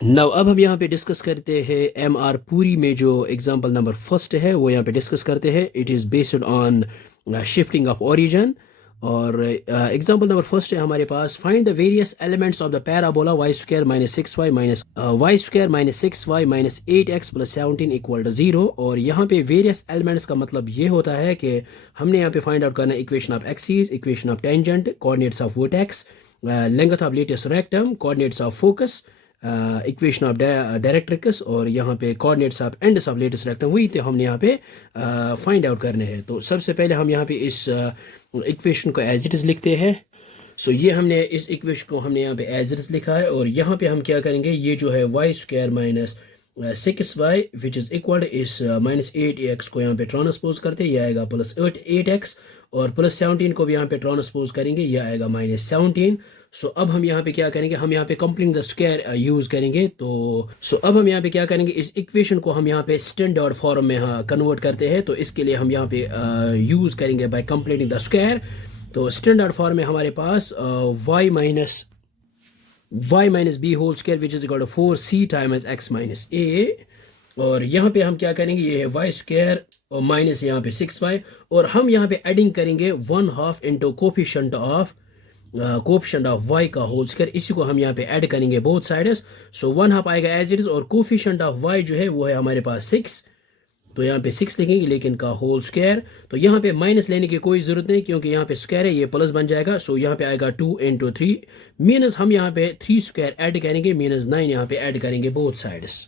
Now अब हम यहाँ पे डिस्कस करते हैं एम आर पूरी में जो एग्जांपल नंबर फर्स्ट है वो यहाँ पे डिस्कस करते हैं। It is based on shifting of origin. और एग्जांपल नंबर फर्स्ट है हमारे पास, find the various elements of the parabola y square minus six y six y minus eight x plus 17 equal to zero. और यहाँ पे various elements का मतलब ये होता है कि हमने यहाँ पे फाइंड आउट करना है equation of axis, equation of tangent, coordinates of vertex, length of latus rectum, coordinates of focus, equation of directrix, और यहाँ पे coordinates of ends of latus rectum. वही तो हमने यहाँ पे फाइंड आउट करने हैं। तो सबसे पहले हम यहाँ पे इस इक्वेशन को एज इट इज़ लिखते हैं। सो ये हमने इस इक्वेशन को हमने यहाँ पे एज इट इज़ लिखा है। और यहाँ पे हम क्या करेंगे, ये जो है y square minus six y which is equal इस माइनस एट एक्स को यहाँ पे ट्रांसपोज करते हैं, यह आएगा प्लस एट एक्स, और प्लस 17 को भी यहाँ पे ट्रांसपोज करेंगे, यह आएगा माइनस 17। सो अब हम यहाँ पे क्या करेंगे, हम यहाँ पे कंप्लीट द स्क्वायर यूज करेंगे। तो अब हम यहाँ पे क्या करेंगे, इस इक्वेशन को हम यहाँ पे स्टैंडर्ड फॉर्म में कन्वर्ट करते हैं। तो इसके लिए हम यहाँ पे यूज करेंगे बाय कंप्लीटिंग द स्क्वायर। तो स्टैंडर्ड फॉर्म में हमारे पास y minus b whole square which is equal to 4c times x minus a. और यहाँ पे हम क्या करेंगे, ये है वाई स्क्वायर और माइनस यहाँ पे 6y, और हम यहाँ पे एडिंग करेंगे 1/2 इंटू कोफिशिएंट ऑफ y का होल स्क्वायर। इसी को हम यहाँ पे ऐड करेंगे बोथ साइड्स। सो 1/2 आएगा एज इट इज, और कोफिशिएंट ऑफ y जो है वो है हमारे पास 6। तो यहाँ पे 6 लिखेंगे लेकिन का होल स्क्वायर। तो यहाँ पे माइनस लेने की कोई ज़रूरत नहीं क्योंकि यहाँ पे स्क्वायर है, ये प्लस बन जाएगा। सो यहाँ पे आएगा 2 इंटू 3 मीनस हम यहाँ पे 3 स्क्वायर ऐड करेंगे, मीनस 9 यहाँ पे ऐड करेंगे बोथ साइड्स।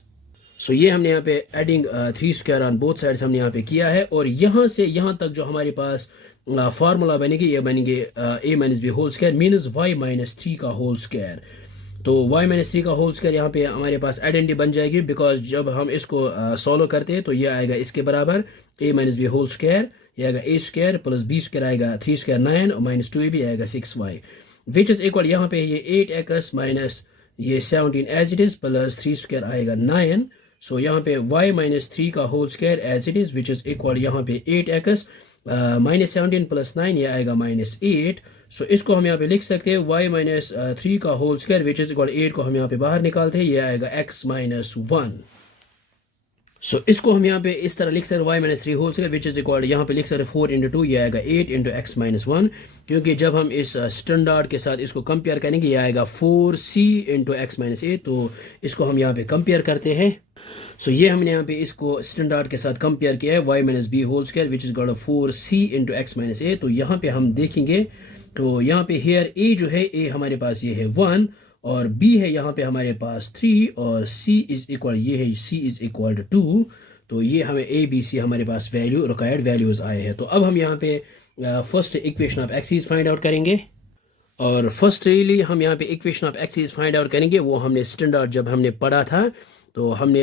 सो ये हमने यहाँ पे adding 3 square on both sides हमने यहाँ पे किया है। और यहाँ से यहाँ तक जो हमारे पास फार्मूला बनेगी, ये बनेंगे a minus b whole square minus y minus 3 का होल स्क्वायर। तो y माइनस 3 का होल स्क्वायर यहाँ पे हमारे पास आइडेंटिटी बन जाएगी, बिकॉज जब हम इसको सॉल्व करते हैं तो ये आएगा इसके बराबर a minus b whole square, ये आएगा a square plus b square आएगा 3 स्क्वायर 9 और माइनस 2 भी आएगा 6y विच इज इक्वल, यहाँ पे ये 8x माइनस ये 17 as it is plus 3 square आएगा 9। सो यहाँ पे y माइनस 3 का whole square as it is which is equal, यहाँ पे 8x माइनस 17 प्लस 9 ये आएगा माइनस 8। सो इसको हम यहाँ पे लिख सकते हैं y माइनस 3 का whole square which is equal 8 को हम यहाँ पे बाहर निकालते हैं, ये आएगा x माइनस 1। सो इसको हम यहाँ पे इस तरह लिख सकते हैं y minus 3 whole square which is equal, यहाँ पे लिख सकते हैं 4 इंटू 2 ये आएगा 8 इंटू x माइनस 1, क्योंकि जब हम इस स्टैंडर्ड के साथ इसको कंपेयर करेंगे ये आएगा 4c इंटू x माइनस 8। तो इसको हम यहाँ पे कंपेयर करते हैं। सो ये हमने यहाँ पे इसको स्टैंडर्ड के साथ कंपेयर किया है, y minus b whole square which is equal 4c into x minus 8। तो यहाँ पे हम देखेंगे, तो यहाँ पे हेयर a जो है a हमारे पास ये है 1 और b है यहाँ पे हमारे पास 3 और c इज इक्वल, ये है c इज इक्वल टू 2। तो ये हमें a b c हमारे पास वैल्यू रिक्वायर्ड वैल्यूज आए हैं। तो अब हम यहाँ पे first equation of axis find out करेंगे। और फर्स्टली हम यहाँ पे equation of axis find out करेंगे, वो हमने स्टैंडर्ड जब हमने पढ़ा था तो हमने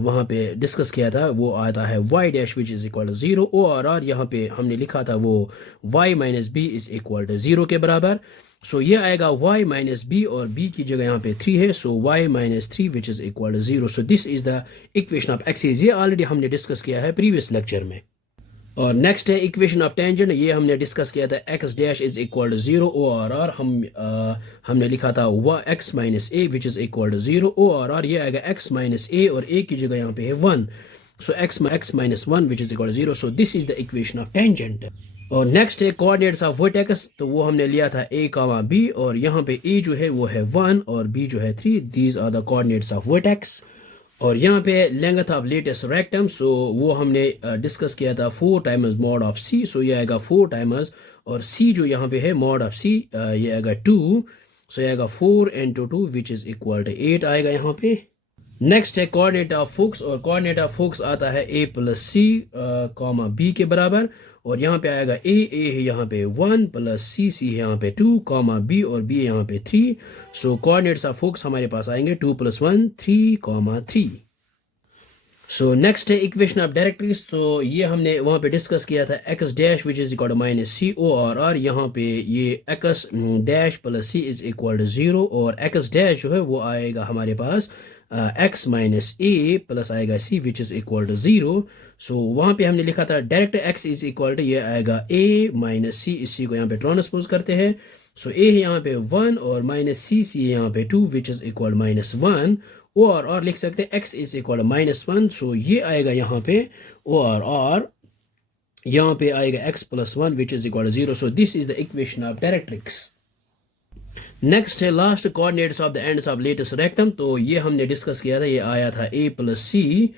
वहाँ पे डिस्कस किया था, वो आता है y dash which is equal to 0 और यहाँ पे हमने लिखा था वो y minus b is equal to 0 के बराबर। सो ये आएगा y माइनस बी और b की जगह यहाँ पे 3 है, so y minus 3 which is equal to 0। So this is the equation of axis. ये ऑलरेडी हमने डिस्कस किया है प्रीवियस लेक्चर में। और नेक्स्ट है इक्वेशन ऑफ टेंजेंट, ये हमने डिस्कस किया था x dash is equal to 0 ORR, हमने लिखा था x minus a which is equal to 0 ORR, ये आएगा x माइनस a और a की जगह यहाँ पे है 1, so x minus 1 which is equal to 0। So this is the equation of tangent. और नेक्स्ट है कोऑर्डिनेट्स ऑफ वर्टेक्स, तो वो हमने लिया था a कामा b, और यहाँ पे a जो है वो है 1 और b जो है 3, these are the coordinates of vertex. और यहाँ पे length of latus rectum, so वो हमने डिस्कस किया था 4 times mod of c, so ये आएगा 4 टाइम्स, और c जो यहाँ पे है मॉड ऑफ c ये आएगा 2, सो ये आएगा 4 into 2 which is equal to 8 आएगा यहाँ पे। नेक्स्ट है कोऑर्डिनेट ऑफ फोकस, और कोऑर्डिनेट ऑफ फोकस आता है a plus c comma b के बराबर, और यहाँ पे आएगा a है यहाँ पे 1 प्लस c है यहाँ पे 2 कॉमा b और b यहाँ पे 3। सो कोऑर्डिनेट्स ऑफ फोकस हमारे पास आएंगे 2 + 1 3 कॉमा 3। सो नेक्स्ट है इक्वेशन ऑफ डायरेक्ट्रिक्स, तो ये हमने वहाँ पे डिस्कस किया था x dash which is equal to minus c ORR, यहाँ पे ये x dash plus c is equal to 0 और x डैश जो है वो आएगा हमारे पास x माइनस a प्लस आएगा c which is equal to 0। So वहाँ पे हमने लिखा था direct x is equal to, ये आएगा a माइनस c, इसी को यहाँ पे ट्रांसपोज करते हैं। सो ए है यहाँ पे 1 और माइनस सी है यहाँ पे 2 विच इज इक्वल -1 और लिख सकते हैं x इज इक्वल -1 सो ये आएगा यहाँ पे और यहाँ पे आएगा x + 1 which is equal 0 so this is the equation of directrix. Next है last coordinates of the ends of latus rectum. तो ये हमने डिस्कस किया था, ये आया था a + c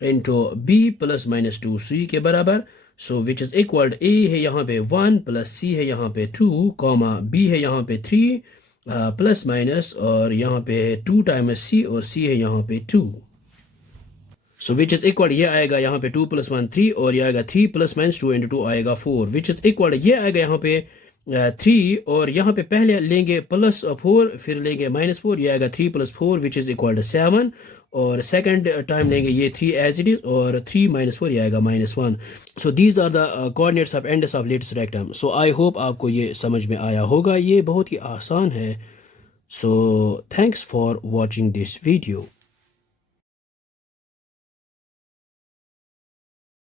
into b + -2c के बराबर। सो विच इज इक्वल a है यहाँ पे 1 + c है यहाँ पे 2 b है यहाँ पे 3 प्लस माइनस और यहाँ पे 2 टाइम्स c और c है यहाँ पे 2। सो विच इज इक्वल ये आएगा यहाँ पे 2 + 1 3 और ये आएगा 3 + -2 × 2 आएगा 4 विच इज इक्वल ये आएगा यहाँ पे 3 और यहाँ पे पहले लेंगे +4 फिर लेंगे -4 ये आएगा 3 + 4 विच इज इक्वल 7 और सेकंड टाइम लेंगे ये 3 एज इट इज और 3 - 4 ये आएगा -1। So these are the coordinates of ends of latus rectum. So I hope आपको ये समझ में आया होगा, ये बहुत ही आसान है। So thanks for watching this video.